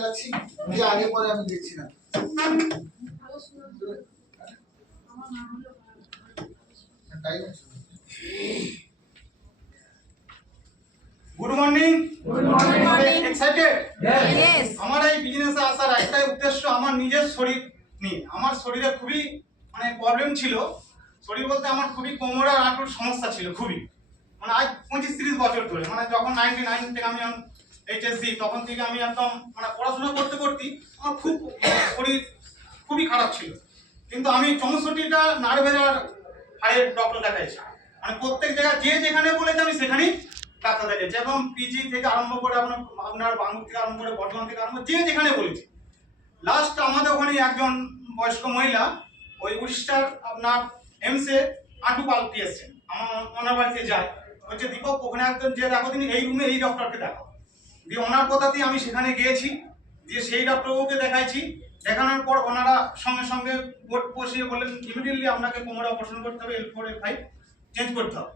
যাচ্ছি যে আগে পরে আমি দেখছি না। Good morning. এক্সাইটেড? Yes. আমার এই বিজনেসে আসার একটাই উদ্দেশ্য, আমার নিজের শরীর নিয়ে। আমার শরীরে খুবই প্রবলেম ছিল। শরীর বলতে আমার খুবই কোমর আর হাঁটুর সমস্যা ছিল খুবই, আজ 25-30 বছর ধরে। যখন 99 থেকে আমি HSC, তখন থেকে আমি একদম পড়াশোনা করতে করতে আমার খুব শরীর খুবই খারাপ ছিল। কিন্তু আমি 64টা নার্ভের আর হাড়ের ডক্টর দেখাইছি। প্রত্যেক জায়গায় যে যেখানে বলেছে আমি সেখানেই ডাক্তার দেখাচ্ছি, এবং পিজি থেকে আরম্ভ করে আপনার বাংলা থেকে আরম্ভ করে বর্ধমান থেকে আরম্ভ যে যেখানে বলেছি। লাস্ট আমাদের ওখানে একজন বয়স্ক মহিলা ওই উড়িষ্যার আপনার এমসে আঁটু পাল্টি এসছেন, আমার ওনার বাড়িতে যায়, বলছে দীপক ওখানে একদম যে দেখো তিনি এই রুমে এই ডক্টরকে দেখো। দিয়ে ওনার কথাতেই আমি সেখানে গিয়েছি, দিয়ে সেই ডক্টরবাবুকে দেখাইছি। দেখানোর পর ওনারা সঙ্গে সঙ্গে বোর্ড বসিয়ে বললেন ইমিডিয়েটলি আপনাকে কোমরে অপারেশন করতে হবে, L4 L5 চেঞ্জ করতে হবে।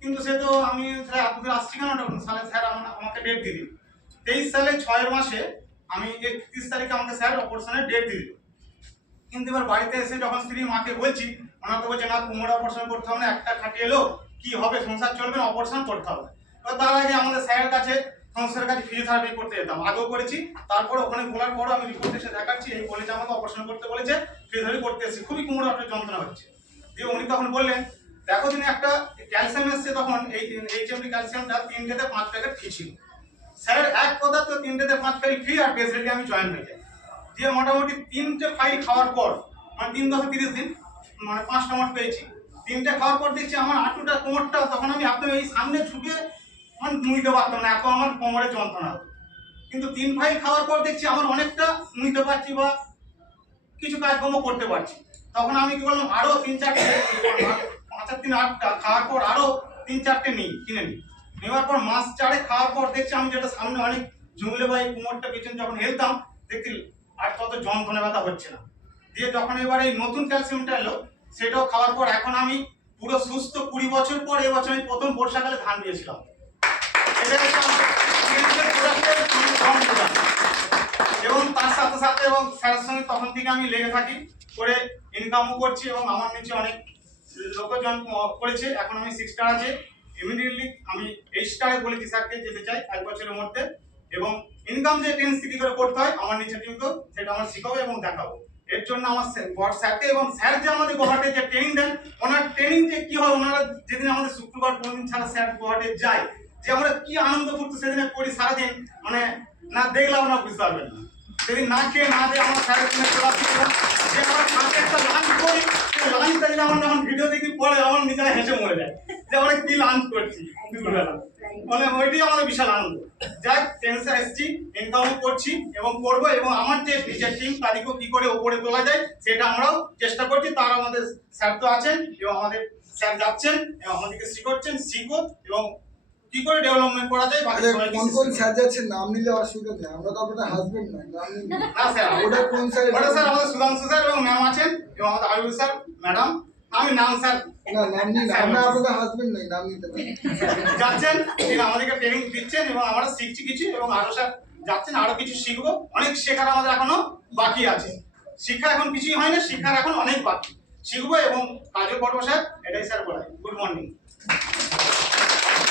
কিন্তু সে তো আমি স্যার আপনাদের আসছি কেন তখন সালে স্যার আমাকে ডেট দিয়ে দিন। 23 সালে 6 মাসে আমি 31 তারিখে আমাকে স্যার অপারেশনের ডেট দিয়ে দিল। কিন্তু এবার বাড়িতে এসে যখন স্ত্রী মাকে বলছি, ওনার তো বলছে না কোমরে অপারেশন করতে হবে না, একটা খাটিয়ে এলো কি হবে, সংসার চলবে না, অপারেশন করতে হবে। তো তার আগে আমাদের স্যারের কাছে সংসারের কাছে ফিজিওথেরাপি করতে যেতাম, আগেও করেছি। তারপরে ওখানে বলার পর আমি রিপোর্ট এসে দেখাচ্ছি, এই বলেছে আমাকে অপারেশন করতে বলেছে, ফিজিওথেরাপি করতে এসেছি, খুবই কোমরে একটা যন্ত্রণা হচ্ছে। দিয়ে উনি তখন বললেন দেখো তিনি একটা ক্যালসিয়াম এসছে, তখন এই HMD ক্যালসিয়ামটা 3 থেকে 5 প্যাকেট ফ্রি ছিল। স্যারের এক কথা তো 3 থেকে 5 প্যাকেট ফ্রি, আর বেসিক্যালি আমি জয়েন হয়ে যাই। দিয়ে মোটামুটি 3টে ফাইল খাওয়ার পর 3 দশে 30 দিন 5টা মঠ পেয়েছি। 3টে খাওয়ার পর দেখছি আমার হাঁটুটা কোমরটা, তখন আমি একদম এই সামনে ঝুঁকে নুইতে পারতাম না, এত আমার কোমরে যন্ত্রণা হতো। কিন্তু 3 ফাইল খাওয়ার পর দেখছি আমার অনেকটা নুইতে পারছি বা কিছু কাজকর্ম করতে পারছি। তখন আমি কি করলাম, আরো 3-4টে 5-3-8টা খাওয়ার পর আরো 3-4টে কিনে নিই। নেওয়ার পর মাস 4 খাওয়ার পর দেখছি আমি যেটা সামনে অনেক ঝুঁকলে বা এই কোমরটা পিছনে যখন হেলতাম দেখছি আর তত যন্ত্রণা ব্যথা হচ্ছে না। দিয়ে যখন এবার এই নতুন ক্যালসিয়ামটা এলো, সেটাও খাওয়ার পর এখন আমি পুরো সুস্থ। 20 বছর পর এবছর আমি প্রথম বর্ষাকালে ধান দিয়েছিলাম। এবং তার সাথে সাথে এবং স্যারের সঙ্গে তখন থেকে আমি লেগে থাকি, করে ইনকামও করছি, এবং আমার নিচে অনেক লোকজন করেছে। এখন আমি 6 স্টার আছে, ইমিডিয়েটলি আমি 8 স্টারে বলেছি স্যারকে যেতে চাই 1 বছরের মধ্যে। এবং ইনকাম যে টেন্সি কি করে করতে হয় আমার নিচে টিমকে সেটা আমার শিখাবো এবং দেখাবো। এর জন্য আমার স্যারকে এবং স্যার যে আমাদের গোহাটে যে ট্রেনিং দেন, ওনার ট্রেনিং যে কি হয়, ওনারা যেদিন আমাদের শুক্রবার কোনদিন ছাড়া স্যার গোহাটে যায়, যে আমরা কি আনন্দ ফুর্তি সেদিনে করি সারাদিন, না দেখলাম না বুঝতে পারবেন না। সেদিন না খেয়ে না দিয়ে আমার স্যারের জন্য যে আমরা সাথে একটা লাঞ্চ করি, সেই লাঞ্চটা যদি আমার যখন ভিডিও দেখি পরে আমার নিজেরা হেসে মরে যায় যে আমরা কি লাঞ্চ করছি দুপুরবেলা। ওইটাই আমাদের বিশাল আনন্দ। যাই টেন্সে এসছি, ইনকাম করছি এবং করবো, এবং আমার যে নিজের টিম তাদেরকেও কি করে উপরে তোলা যায় সেটা আমরাও চেষ্টা করছি। তার আমাদের স্যার তো আছেন এবং আমাদের স্যার যাচ্ছেন এবং আমাদেরকে শিখাচ্ছেন, শিখবো এবং কি করে ডেভেলপমেন্ট করা যায়। বাকি সবাই কোন কোন স্যার যাচ্ছেন নাম নিলে অসুবিধা নেই, আমরা তো আপনাদের হাজবেন্ড নয়, নাম নিন না স্যার। ওটা কোন স্যার? ওটা স্যার আমাদের সুধাংশু স্যার এবং ম্যাম আছেন, এবং আমাদের আয়ুষ স্যার, ম্যাডাম। আমি নাম স্যার না, নাম নিন, আমরা আপনাদের হাজবেন্ড নই, নাম নিতে পারেন। যাচ্ছেন, ঠিক আমাদেরকে ট্রেনিং দিচ্ছেন এবং আমরা শিখছি কিছু, এবং আরো স্যার যাচ্ছেন, আরো কিছু শিখবো। অনেক শেখার আমাদের এখনো বাকি আছে। শিক্ষা এখন কিছুই হয় না, শিক্ষার এখন অনেক বাকি। শিখবো এবং কাজও করবো স্যার, এটাই স্যার বলাই। Good morning.